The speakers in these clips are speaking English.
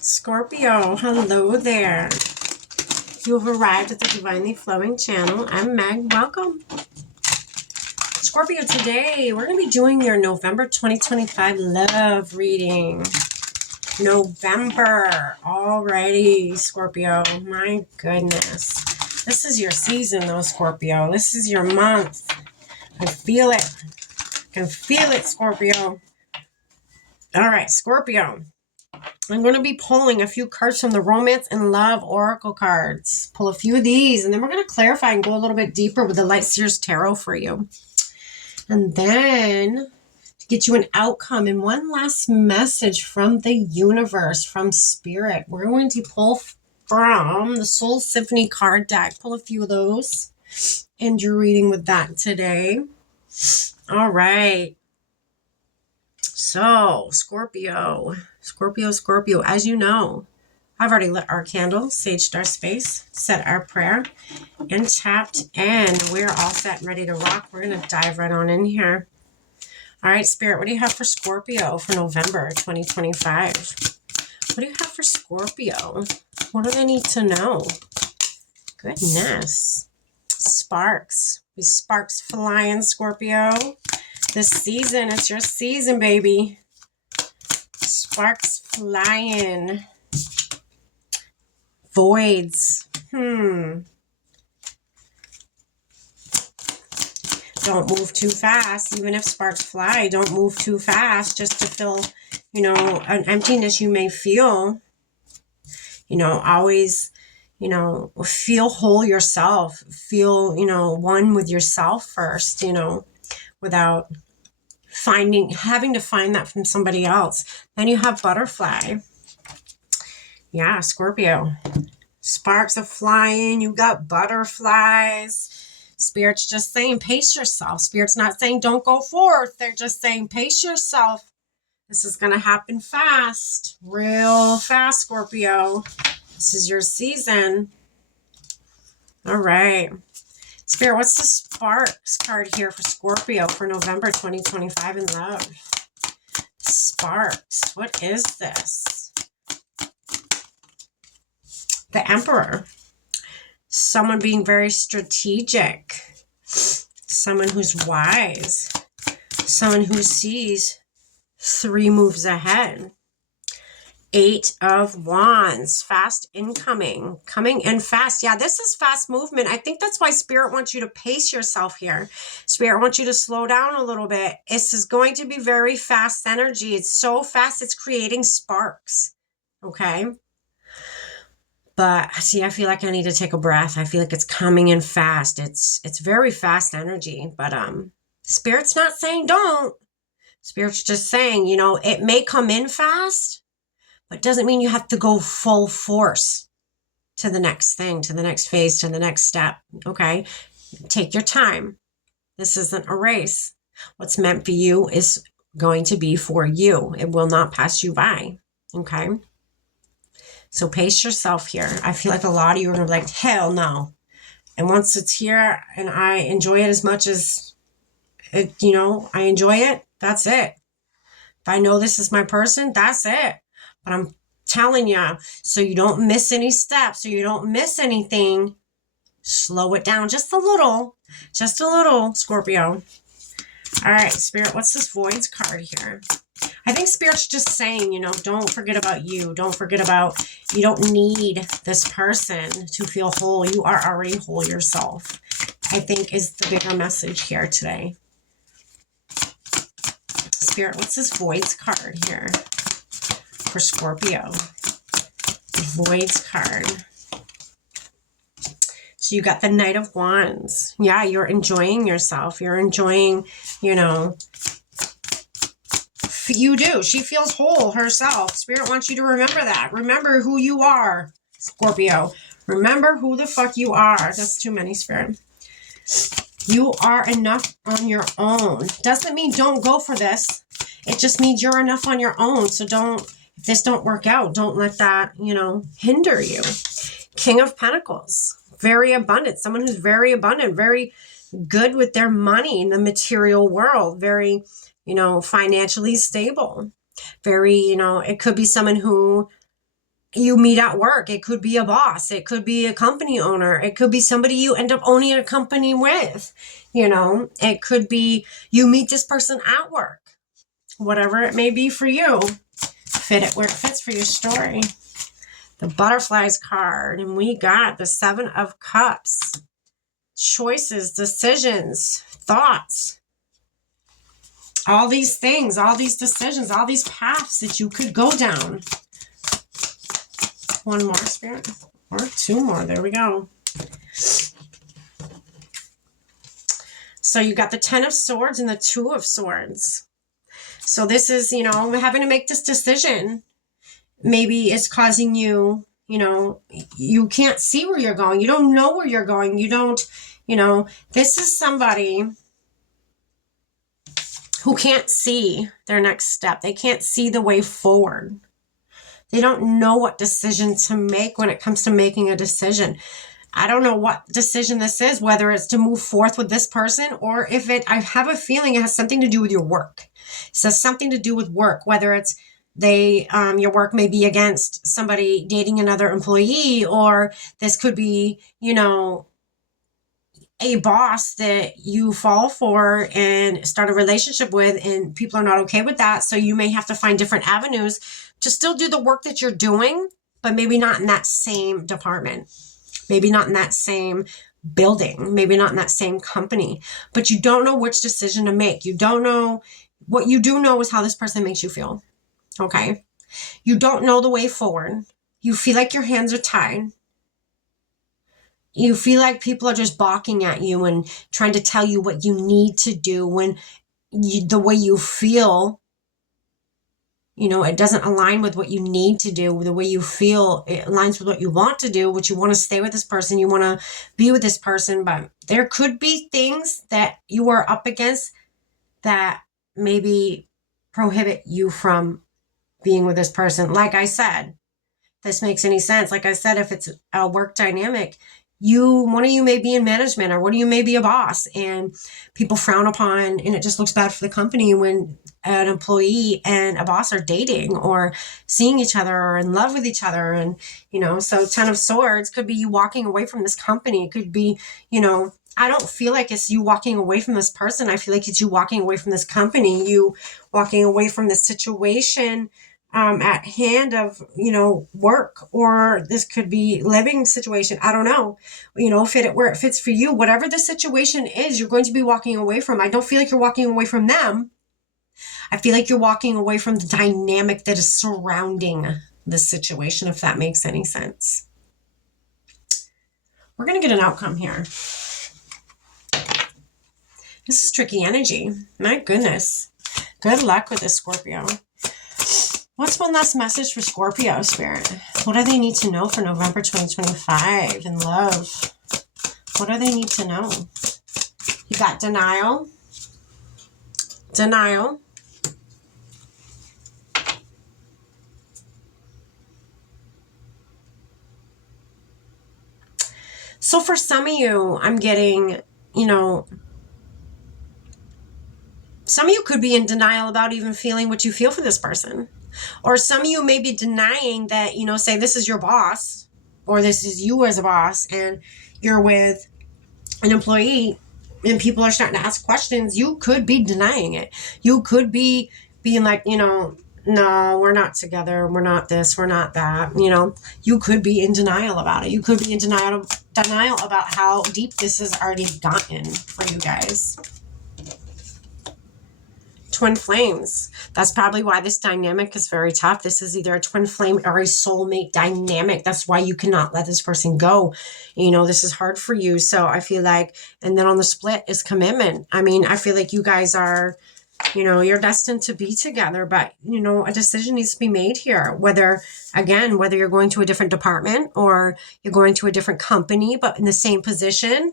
Scorpio, hello there. You have arrived at the Divinely Flowing channel. I'm Meg. Welcome. Scorpio, today we're going to be doing your November 2025 love reading. November. Alrighty, Scorpio. My goodness. This is your season, though, Scorpio. This is your month. I feel it. I can feel it, Scorpio. All right, Scorpio. I'm going to be pulling a few cards from the Romance and Love Oracle cards. Pull a few of these, and then we're going to clarify and go a little bit deeper with the Light Seers Tarot for you. And then to get you an outcome and one last message from the universe, from Spirit. We're going to pull from the Soul Symphony card deck. Pull a few of those. And you're reading with that today. All right. So, Scorpio, as you know, I've already lit our candle, saged our space, said our prayer, and tapped, and we're all set and ready to rock. We're going to dive right on in here. All right, Spirit, what do you have for Scorpio for November 2025? What do you have for Scorpio? What do they need to know? Goodness. Sparks. These sparks flying, Scorpio. This season, it's your season, baby. Sparks flying. Voids. Don't move too fast. Even if sparks fly, don't move too fast just to fill, an emptiness you may feel. Always, feel whole yourself. Feel, one with yourself first, without having to find that from somebody else. Then you have butterfly. Yeah, Scorpio. Sparks are flying. You got butterflies. Spirit's just saying, pace yourself. Spirit's not saying don't go forth. They're just saying, pace yourself. This is going to happen fast. Real fast, Scorpio. This is your season. All right. Spirit, what's the Sparks card here for Scorpio for November 2025 in love? Sparks. What is this? The Emperor. Someone being very strategic. Someone who's wise. Someone who sees 3 moves ahead. 8 of Wands, fast incoming, coming in fast. Yeah, this is fast movement. I think that's why Spirit wants you to pace yourself here. Spirit wants you to slow down a little bit. This is going to be very fast energy. It's so fast, it's creating sparks. Okay? But see, I feel like I need to take a breath. I feel like it's coming in fast. It's very fast energy. But Spirit's not saying don't. Spirit's just saying, it may come in fast, but doesn't mean you have to go full force to the next thing, to the next phase, to the next step, okay? Take your time. This isn't a race. What's meant for you is going to be for you. It will not pass you by, okay? So pace yourself here. I feel like a lot of you are going to be like, hell no. And once it's here and I enjoy it as much as, I enjoy it, that's it. If I know this is my person, that's it. But I'm telling you, so you don't miss any steps, so you don't miss anything, slow it down just a little, Scorpio. All right, Spirit, what's this Voids card here? I think Spirit's just saying, don't forget about you. Don't forget about, you don't need this person to feel whole. You are already whole yourself, I think is the bigger message here today. Spirit, what's this Voids card here for Scorpio? Voids card. So you got the Knight of Wands. Yeah, you're enjoying yourself. You're enjoying, you do. She feels whole herself. Spirit wants you to remember that. Remember who you are, Scorpio. Remember who the fuck you are. That's too many, Spirit. You are enough on your own. Doesn't mean don't go for this. It just means you're enough on your own. So if this don't work out, don't let that, hinder you. King of Pentacles. Very abundant. Someone who's very abundant, very good with their money in the material world. Very, financially stable. Very, it could be someone who you meet at work. It could be a boss. It could be a company owner. It could be somebody you end up owning a company with. It could be you meet this person at work. Whatever it may be for you, fit it where it fits for your story. The Butterflies card, and we got the 7 of Cups. Choices, decisions, thoughts. All these things, all these decisions, all these paths that you could go down. One more, Spirit. Or 2 more. There we go. So you got the 10 of Swords and the 2 of Swords. So this is, having to make this decision. Maybe it's causing you, you can't see where you're going. You don't know where you're going. You don't, this is somebody who can't see their next step. They can't see the way forward. They don't know what decision to make when it comes to making a decision. I don't know what decision this is, whether it's to move forth with this person or if I have a feeling it has something to do with your work. It says something to do with work, whether it's your work may be against somebody dating another employee, or this could be, a boss that you fall for and start a relationship with, and people are not okay with that. So you may have to find different avenues to still do the work that you're doing, but maybe not in that same department, maybe not in that same building, maybe not in that same company, but you don't know which decision to make. You don't know. What you do know is how this person makes you feel. Okay. You don't know the way forward. You feel like your hands are tied. You feel like people are just balking at you and trying to tell you what you need to do when the way you feel, it doesn't align with what you need to do. The way you feel, it aligns with what you want to do, what you want to stay with this person. You want to be with this person, but there could be things that you are up against that maybe prohibit you from being with this person. Like I said, this makes any sense. Like I said, if it's a work dynamic, one of you may be in management, or one of you may be a boss, and people frown upon, and it just looks bad for the company when an employee and a boss are dating or seeing each other or in love with each other. And, so 10 of Swords could be you walking away from this company. It could be, I don't feel like it's you walking away from this person. I feel like it's you walking away from this company, you walking away from this situation at hand of, work, or this could be living situation. I don't know, fit it where it fits for you. Whatever the situation is, you're going to be walking away from. I don't feel like you're walking away from them. I feel like you're walking away from the dynamic that is surrounding the situation, if that makes any sense. We're going to get an outcome here. This is tricky energy. My goodness. Good luck with this, Scorpio. What's one last message for Scorpio, Spirit? What do they need to know for November 2025 in love? What do they need to know? You got denial. Denial. So for some of you, I'm getting, some of you could be in denial about even feeling what you feel for this person. Or some of you may be denying that, say this is your boss, or this is you as a boss, and you're with an employee and people are starting to ask questions. You could be denying it. You could be being like, no, we're not together. We're not this. We're not that. You could be in denial about it. You could be in denial about how deep this has already gotten for you guys. Twin flames. That's probably why this dynamic is very tough. This is either a twin flame or a soulmate dynamic. That's why you cannot let this person go. This is hard for you. So I feel like, and then on the split is commitment. I feel like you guys are, you're destined to be together, but, a decision needs to be made here. Whether you're going to a different department or you're going to a different company, but in the same position.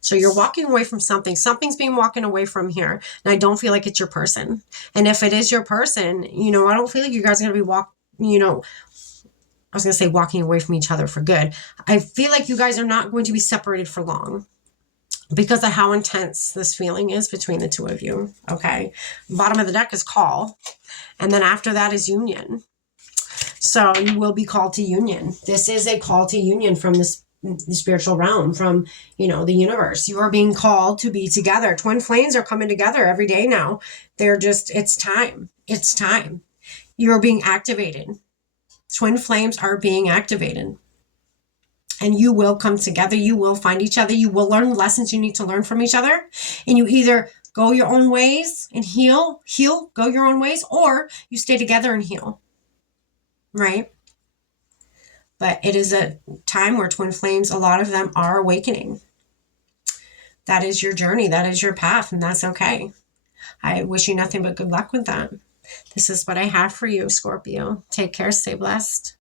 So you're walking away from something. Something's being walking away from here. And I don't feel like it's your person. And if it is your person, I don't feel like you guys are going to be walking away from each other for good. I feel like you guys are not going to be separated for long because of how intense this feeling is between the two of you. Okay. Bottom of the deck is call. And then after that is union. So you will be called to union. This is a call to union from this the spiritual realm, from the universe. You are being called to be together. Twin flames are coming together every day now. It's time. It's time. You're being activated. Twin flames are being activated. And you will come together. You will find each other. You will learn lessons you need to learn from each other. And you either go your own ways and heal, go your own ways, or you stay together and heal. Right? But it is a time where twin flames, a lot of them are awakening. That is your journey. That is your path. And that's okay. I wish you nothing but good luck with that. This is what I have for you, Scorpio. Take care. Stay blessed.